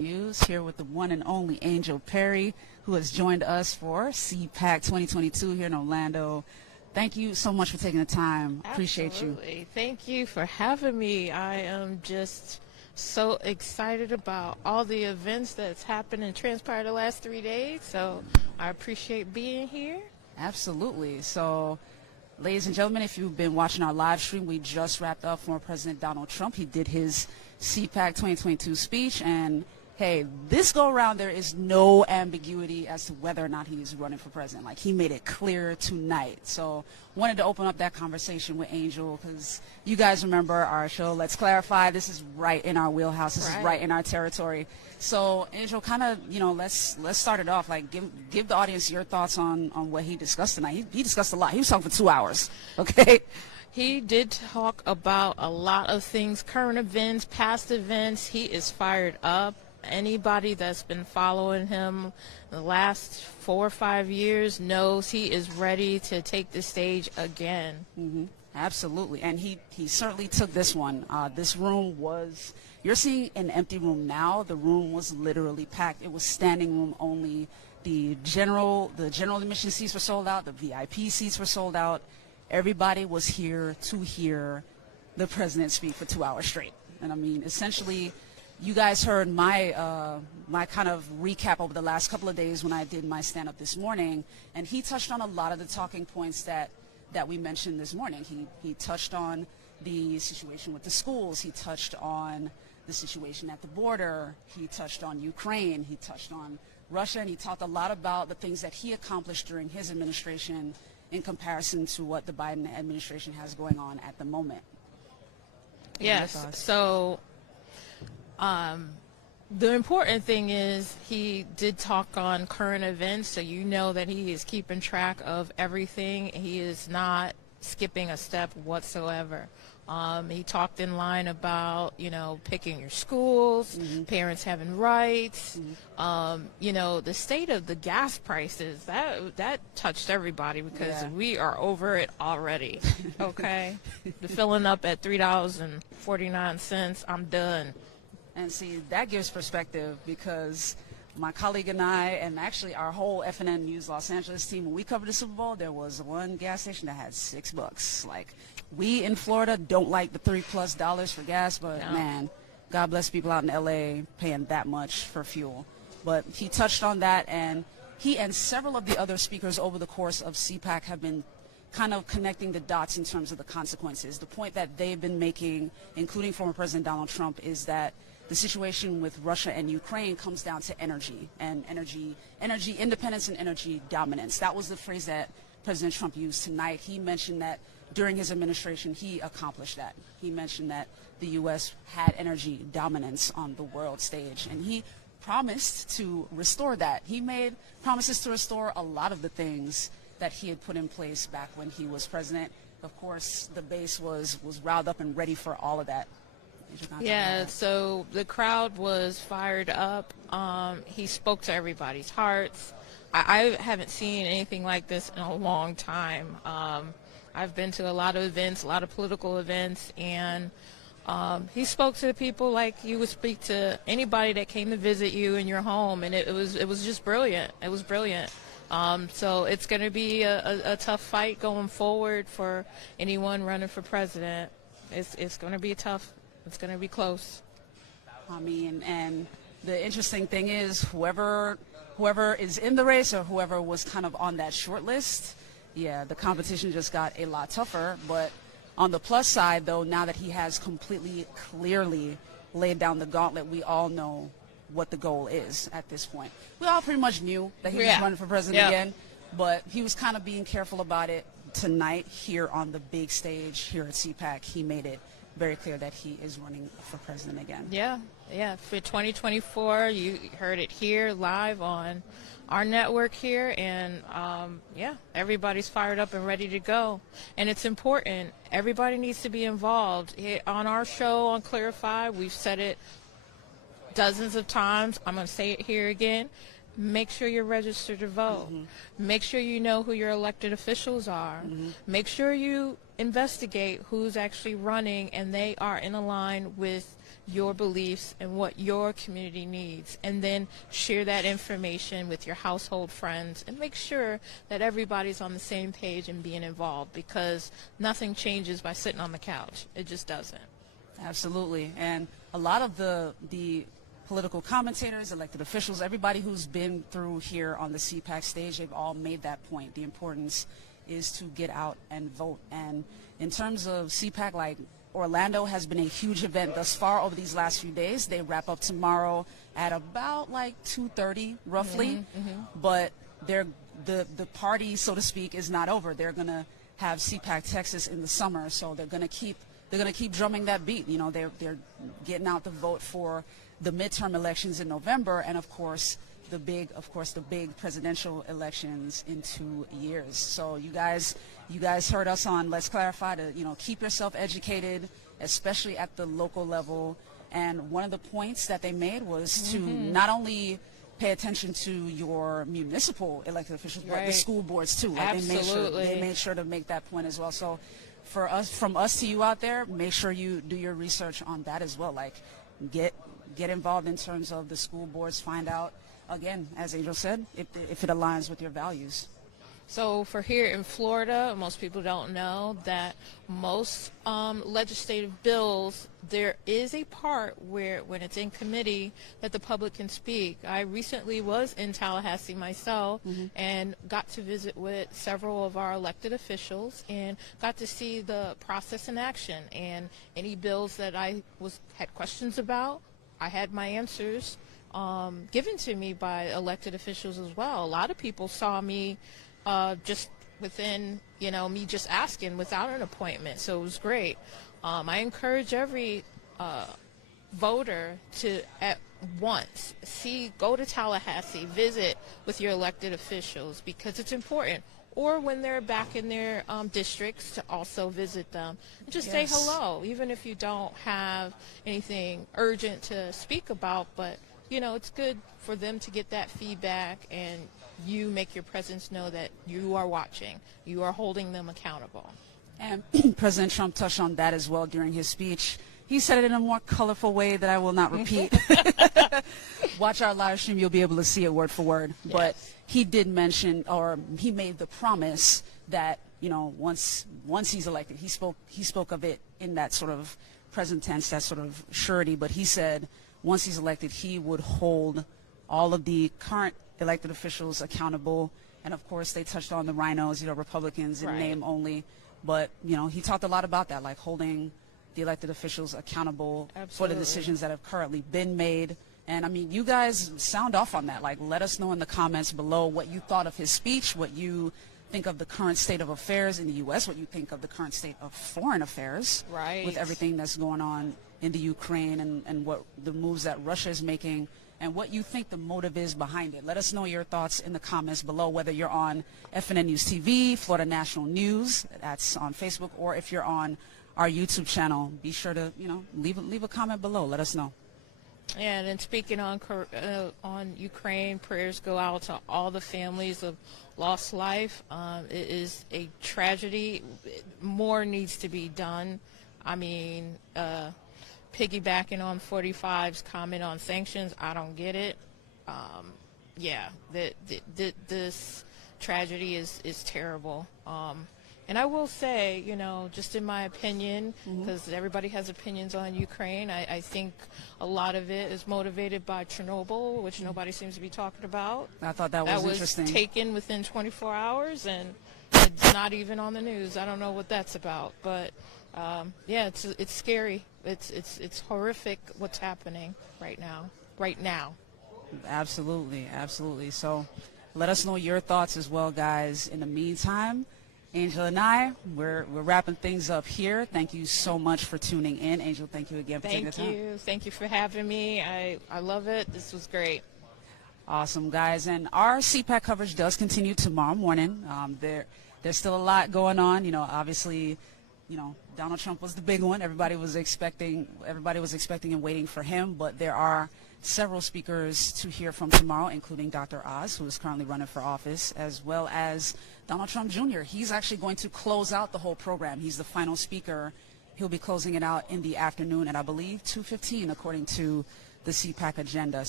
News here with the one and only Angel Perry, who has joined us for CPAC 2022 here in Orlando. Thank you so much for taking the time. Appreciate you. Absolutely. Thank you for having me. I am just so excited about all the events that's happened and transpired the last 3 days. So I appreciate being here. Absolutely. So, ladies and gentlemen, if you've been watching our live stream, we just wrapped up former President Donald Trump. He did his CPAC 2022 speech, and hey, this go around there is no ambiguity as to whether or not he's running for president. Like, he made it clear tonight. So wanted to open up that conversation with Angel, because you guys remember our show, Let's Clarify. This is right in our wheelhouse. This is right in our territory. So Angel, kind of, let's start it off. Like, give the audience your thoughts on what he discussed tonight. He discussed a lot. He was talking for 2 hours. Okay. He did talk about a lot of things, current events, past events. He is fired up. Anybody that's been following him the last 4 or 5 years knows he is ready to take the stage again. Mm-hmm. Absolutely. And he certainly took this one. This room was, you're seeing an empty room now. The room was literally packed. It was standing room only. The general admission seats were sold out. The VIP seats were sold out. Everybody was here to hear the president speak for 2 hours straight. And I mean, essentially, you guys heard my my kind of recap over the last couple of days when I did my stand-up this morning, and he touched on a lot of the talking points that we mentioned this morning. He touched on the situation with the schools. He touched on the situation at the border. He touched on Ukraine. He touched on Russia, and he talked a lot about the things that he accomplished during his administration in comparison to what the Biden administration has going on at the moment. Yes, so the important thing is he did talk on current events, so you know that he is keeping track of everything. He is not skipping a step whatsoever. He talked in line about, picking your schools, parents having rights, the state of the gas prices. That touched everybody because we are over it already, okay? The filling up at $3.49, I'm done. And see, that gives perspective, because my colleague and I, and actually our whole FNN News Los Angeles team, when we covered the Super Bowl, there was one gas station that had $6. Like, we in Florida don't like the $3+ for gas, but man, God bless people out in LA paying that much for fuel. But he touched on that, and he and several of the other speakers over the course of CPAC have been kind of connecting the dots in terms of the consequences. The point that they've been making, including former President Donald Trump, is that the situation with Russia and Ukraine comes down to energy and energy independence and energy dominance. That was the phrase that President Trump used tonight. He mentioned that during his administration he accomplished that. He mentioned that the U.S. had energy dominance on the world stage, and he promised to restore that. He made promises to restore a lot of the things that he had put in place back when he was president. Of course, the base was riled up and ready for all of that. Yeah, so the crowd was fired up. He spoke to everybody's hearts. I haven't seen anything like this in a long time. I've been to a lot of events, a lot of political events, and he spoke to the people like you would speak to anybody that came to visit you in your home, and it was just brilliant. It was brilliant. So it's going to be a tough fight going forward for anyone running for president. It's going to be tough. It's going to be close. I mean, and the interesting thing is whoever is in the race or whoever was kind of on that short list, the competition just got a lot tougher. But on the plus side, though, now that he has completely clearly laid down the gauntlet, we all know what the goal is at this point. We all pretty much knew that he was running for president again, but he was kind of being careful about it tonight here on the big stage here at CPAC. He made it very clear that he is running for president again. Yeah. For 2024, you heard it here live on our network here, and everybody's fired up and ready to go. And it's important. Everybody needs to be involved. On our show on Clarify, we've said it dozens of times. I'm going to say it here again. Make sure you're registered to vote. Make sure you know who your elected officials are. Make sure you investigate who's actually running and they are in line with your beliefs and what your community needs, and then share that information with your household friends and make sure that everybody's on the same page and being involved, because nothing changes by sitting on the couch. It just doesn't. Absolutely. And a lot of the political commentators, elected officials, everybody who's been through here on the CPAC stage, they've all made that point. The importance is to get out and vote. And in terms of CPAC, like, Orlando has been a huge event thus far over these last few days. They wrap up tomorrow at about like 2:30 roughly. But the party, so to speak, is not over. They're going to have CPAC Texas in the summer, so they're going to keep drumming that beat. You know, they're getting out the vote for the midterm elections in November, and of course the big presidential elections in 2 years. So you guys heard us on Let's Clarify to, you know, keep yourself educated, especially at the local level. And one of the points that they made was to not only pay attention to your municipal elected officials, but the school boards too. Like, they made sure to make that point as well. So from us to you out there, make sure you do your research on that as well. Like, get involved in terms of the school boards. Find out, again, as Angel said, if it aligns with your values. So for here in Florida, most people don't know that most legislative bills, there is a part where when it's in committee that the public can speak. I recently was in Tallahassee myself and got to visit with several of our elected officials and got to see the process in action, and any bills that I had questions about, I had my answers given to me by elected officials as well. A lot of people saw me just within, you know, me just asking without an appointment, so it was great. I encourage every voter to at once go to Tallahassee, visit with your elected officials, because it's important. Or when they're back in their districts, to also visit them and just say hello, even if you don't have anything urgent to speak about. But, you know, it's good for them to get that feedback, and you make your presence know that you are watching. You are holding them accountable. And President Trump touched on that as well during his speech. He said it in a more colorful way that I will not repeat. Watch our live stream, you'll be able to see it word for word. Yes. But he did mention, or he made the promise that, you know, once he's elected, he spoke of it in that sort of present tense, that sort of surety. But he said once he's elected, he would hold all of the current elected officials accountable. And of course, they touched on the rhinos, you know, Republicans in name only. But, you know, he talked a lot about that, like holding the elected officials accountable for the decisions that have currently been made. And I mean, you guys sound off on that. Like, let us know in the comments below what you thought of his speech, what you think of the current state of affairs in the U.S., what you think of the current state of foreign affairs, with everything that's going on in the Ukraine, and what the moves that Russia is making, and what you think the motive is behind it. Let us know your thoughts in the comments below, whether you're on FNN News TV, Florida National News, that's on Facebook, or if you're on our YouTube channel. Be sure to, you know, leave a comment below. Let us know. And then speaking on Ukraine, prayers go out to all the families of lost life. It is a tragedy. More needs to be done. I mean, piggybacking on 45's comment on sanctions, I don't get it. This tragedy is terrible. And I will say, you know, just in my opinion, because everybody has opinions on Ukraine, I think a lot of it is motivated by Chernobyl, which nobody seems to be talking about. I thought that was interesting. That was taken within 24 hours, and it's not even on the news. I don't know what that's about. But, yeah, it's scary. It's horrific what's happening right now. Absolutely, absolutely. So let us know your thoughts as well, guys. In the meantime, Angel and I, we're wrapping things up here. Thank you so much for tuning in. Angel, thank you again for taking the time. Thank you for having me. I love it. This was great. Awesome, guys. And our CPAC coverage does continue tomorrow morning. There's still a lot going on. You know, obviously, you know, Donald Trump was the big one. Everybody was expecting and waiting for him. But there are several speakers to hear from tomorrow, including Dr. Oz, who is currently running for office, as well as Donald Trump Jr. He's actually going to close out the whole program. He's the final speaker He'll be closing it out in the afternoon at, I believe, 2:15, according to the CPAC agenda.